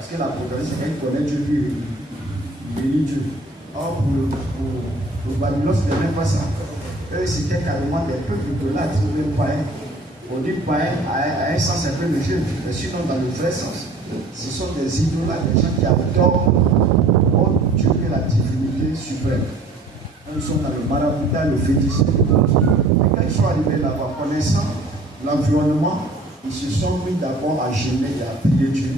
Parce que la progrès, c'est qu'elle connaît Dieu, puis il bénit Dieu. Or, pour Babylone, ce n'est même pas ça. Eux, c'était carrément des peuples de là, ils sont même païens. On dit païen à un sens un peu léger, mais sinon, dans le vrai sens, ce sont des idolâtres, des gens qui adorent Dieu et la divinité suprême. Nous sommes dans le maraboutat, le fétichisme. Et quand ils sont arrivés là-bas, connaissant l'environnement, ils se sont mis d'abord à gêner et à prier Dieu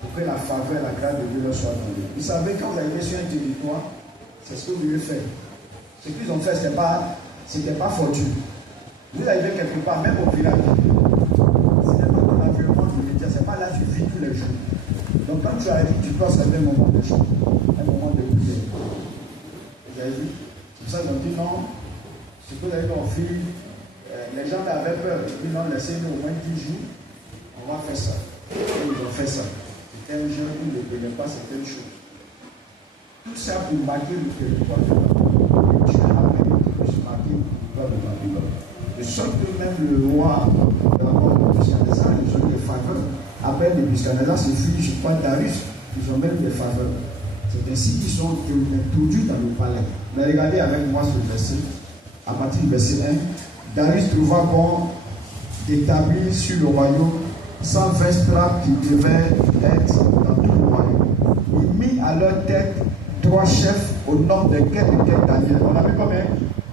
pour que la faveur et la grâce de Dieu leur soit donnée. Vous savez, quand vous arrivez sur un territoire, c'est ce que vous devez faire. Ce qu'ils ont fait, ce n'était pas fortuit. Vous arrivez quelque part, même au village, ce n'est pas dans l'environnement immédiat, ce n'est pas là que tu vis tous les jours. Donc quand tu arrives, tu peux observer un moment de chant, un moment de prière. Vous avez vu? C'est pour ça qu'ils ont dit non, ce que vous avez fait, les gens avaient peur. Ils ont dit non, laissez-nous au moins 10 jours, on va faire ça. Et ils ont fait ça. C'était un jeune qui ne connaît pas certaines choses. Tout ça pour marquer le territoire de Babylone. Et Dieu a amené pour se marquer le territoire de Babylone. De sorte que même le roi de la mort de Nebuchadnezzar, ils ont des faveurs. Après Nebuchadnezzar, c'est fini, je crois, Darius, ils ont même des faveurs. C'est ainsi qu'ils sont introduits dans le palais. Mais regardez avec moi ce verset, à partir du verset 1. Darius trouva bon d'établir sur le royaume 120 strates qui devaient être dans tout le royaume. Il mit à leur tête 3 chefs au nom desquels était Daniel. On avait combien?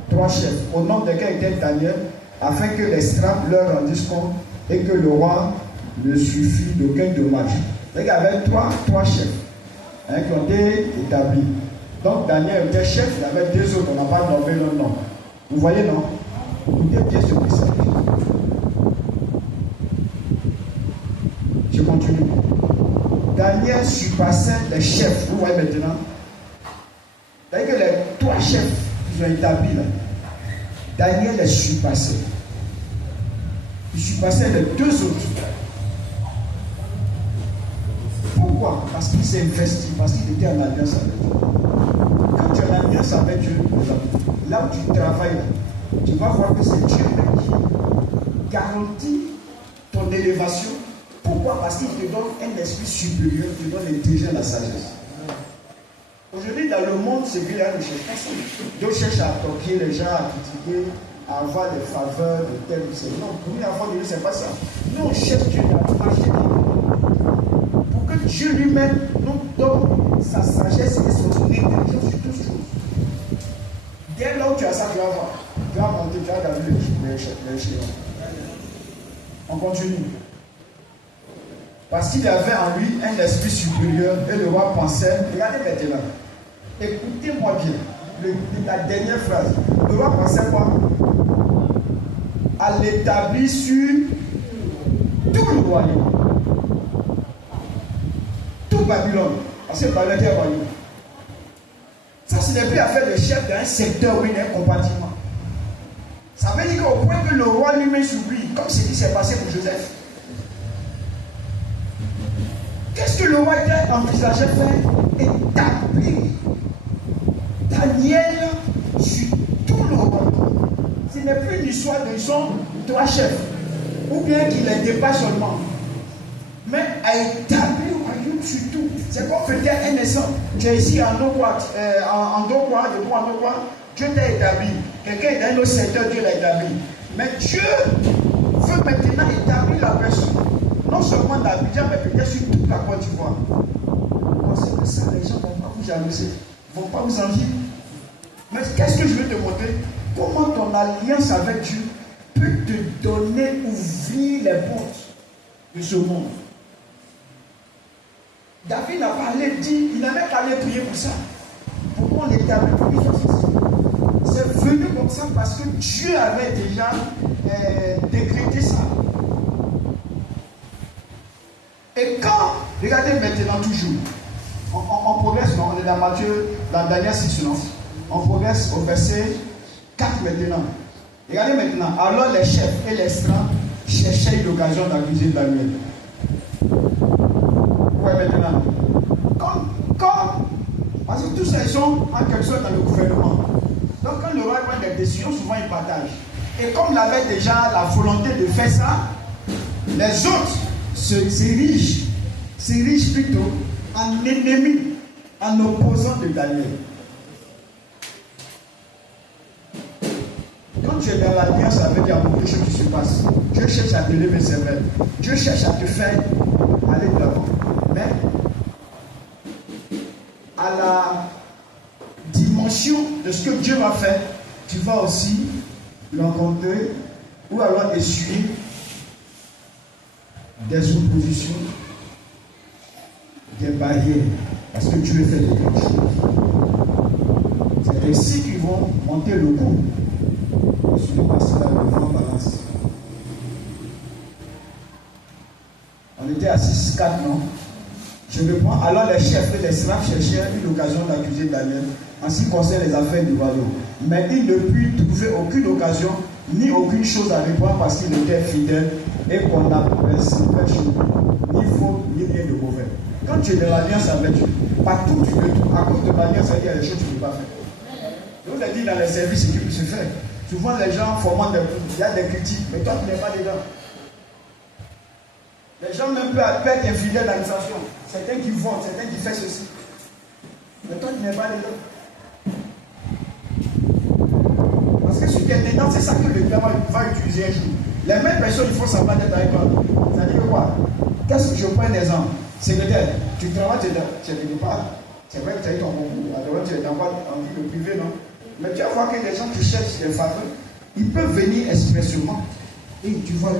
3 chefs au nom desquels était Daniel, afin que les strates leur rendissent compte et que le roi ne suffit d'aucun dommage. Il y avait 3 chefs qui ont été établis. Donc Daniel était chef, il y avait 2 autres, on n'a pas nommé leur nom. Vous voyez, non? Écoutez bien ce qui s'appelle. Je continue. Daniel surpassait les chefs. Vous voyez maintenant? C'est-à-dire que les 3 chefs qu'ils ont établis là, Daniel les surpassait. Il surpassait les 2 autres. Pourquoi? Parce qu'il s'est investi, parce qu'il était en alliance avec Dieu. Quand tu es en alliance avec Dieu, là où tu travailles, tu vas voir que c'est Dieu qui garantit ton élévation. Pourquoi? Parce qu'il te donne un esprit supérieur, il te donne l'intelligence et la sagesse. Aujourd'hui, dans le monde, c'est qu'il y a une recherche. D'autres cherchent à toquer les gens, à critiquer, à avoir des faveurs, de tel ou tel. Non, pour nous, avoir de Dieu, c'est pas ça. Nous, on cherche Dieu dans le marché. Pour que Dieu lui-même nous donne sa sagesse et son intelligence sur toutes choses. Dès là où tu as ça, tu vas voir. Tu vas monter, tu vas regarder les échelons. On continue. Parce qu'il avait en lui un esprit supérieur et le roi pensait, regardez maintenant, écoutez-moi bien, la dernière phrase. Le roi pensait quoi? À l'établir sur tout le royaume. Tout Babylone. Parce que Babylone était un royaume. Ça, ce n'est plus affaire de chef d'un secteur où il y a un compartiment. Ça veut dire qu'au point que le roi lui-même s'oublie, comme ce qui s'est passé pour Joseph. Qu'est-ce que le roi était envisagé de faire? Établir Daniel sur tout le royaume. Ce n'est plus une histoire de ils sont 3 chefs, ou bien qu'il les dépasse seulement, mais à établir le royaume sur tout. C'est comme peut-être un exemple. Tu es ici en Dokwa, Dieu t'a établi. Quelqu'un est dans un autre secteur, Dieu l'a établi. Mais Dieu veut maintenant établir la personne. Non seulement d'Abidjan, mais peut-être sur toute la Côte d'Ivoire. Vous pensez que ça, les gens ne vont pas vous jalouser, ne vont pas vous envier. Mais qu'est-ce que je veux te montrer? Comment ton alliance avec Dieu peut te donner, ouvrir les portes de ce monde. David n'a pas allé dire, il n'a même pas allé prier pour ça. Pourquoi on établit pour lui faire ceci? C'est venu comme ça parce que Dieu avait déjà décrété ça. Et quand, regardez maintenant toujours, on progresse, non, on est dans Matthieu, dans Daniel 6, non? On progresse au verset 4 maintenant. Regardez maintenant, alors les chefs et les strats cherchaient une occasion d'accuser Daniel. Ouais, maintenant. Comme, parce que tous ces sont en quelque sorte dans le gouvernement. Donc quand le roi prend des décisions, souvent il partage. Et comme il avait déjà la volonté de faire ça, les autres s'érigent. s'érige plutôt en ennemi, en opposant de Daniel. Quand tu es dans l'alliance avec, il y a beaucoup de choses qui se passent. Dieu cherche à te lever ses mains. Dieu cherche à te faire aller de l'avant. Mais à la dimension de ce que Dieu va faire, tu vas aussi rencontrer ou alors essuyer des oppositions, des barrières, parce que Dieu fait de grandes choses. C'est ainsi qu'ils vont monter le coup. Je vais passer là devant balance. On était à 6-4, non? Je reprends. Alors les chefs et les sages cherchèrent une occasion d'accuser Daniel en ce qui concerne les affaires du royaume. Mais ils ne purent trouver aucune occasion ni aucune chose à répondre parce qu'il était fidèle et qu'on n'a pas chose, ni faux, ni rien de mauvais. Quand tu es dans l'alliance avec Dieu, partout tu peux tout. À cause de l'alliance, il y a des choses que tu ne peux pas faire. Je vous ai dit dans les services, ce qui peut se faire. Souvent les gens formant il y a des critiques, mais toi tu n'es pas dedans. Les gens même peuvent être infidèles à l'administration. Certains qui votent, certains qui font ceci. Mais toi tu n'es pas dedans. Parce que ce qui est dedans, c'est ça que le diable va utiliser un jour. Les mêmes personnes, il faut savoir d'être avec toi. Ça dit que quoi? Qu'est-ce que je prends un exemple? Secrétaire, tu travailles, tu es quelque part. C'est vrai que tu as eu ton concours. Tu es dans le privé, non? Mais tu vas voir que les gens qui cherchent des faveurs, ils peuvent venir expressément. Et tu vois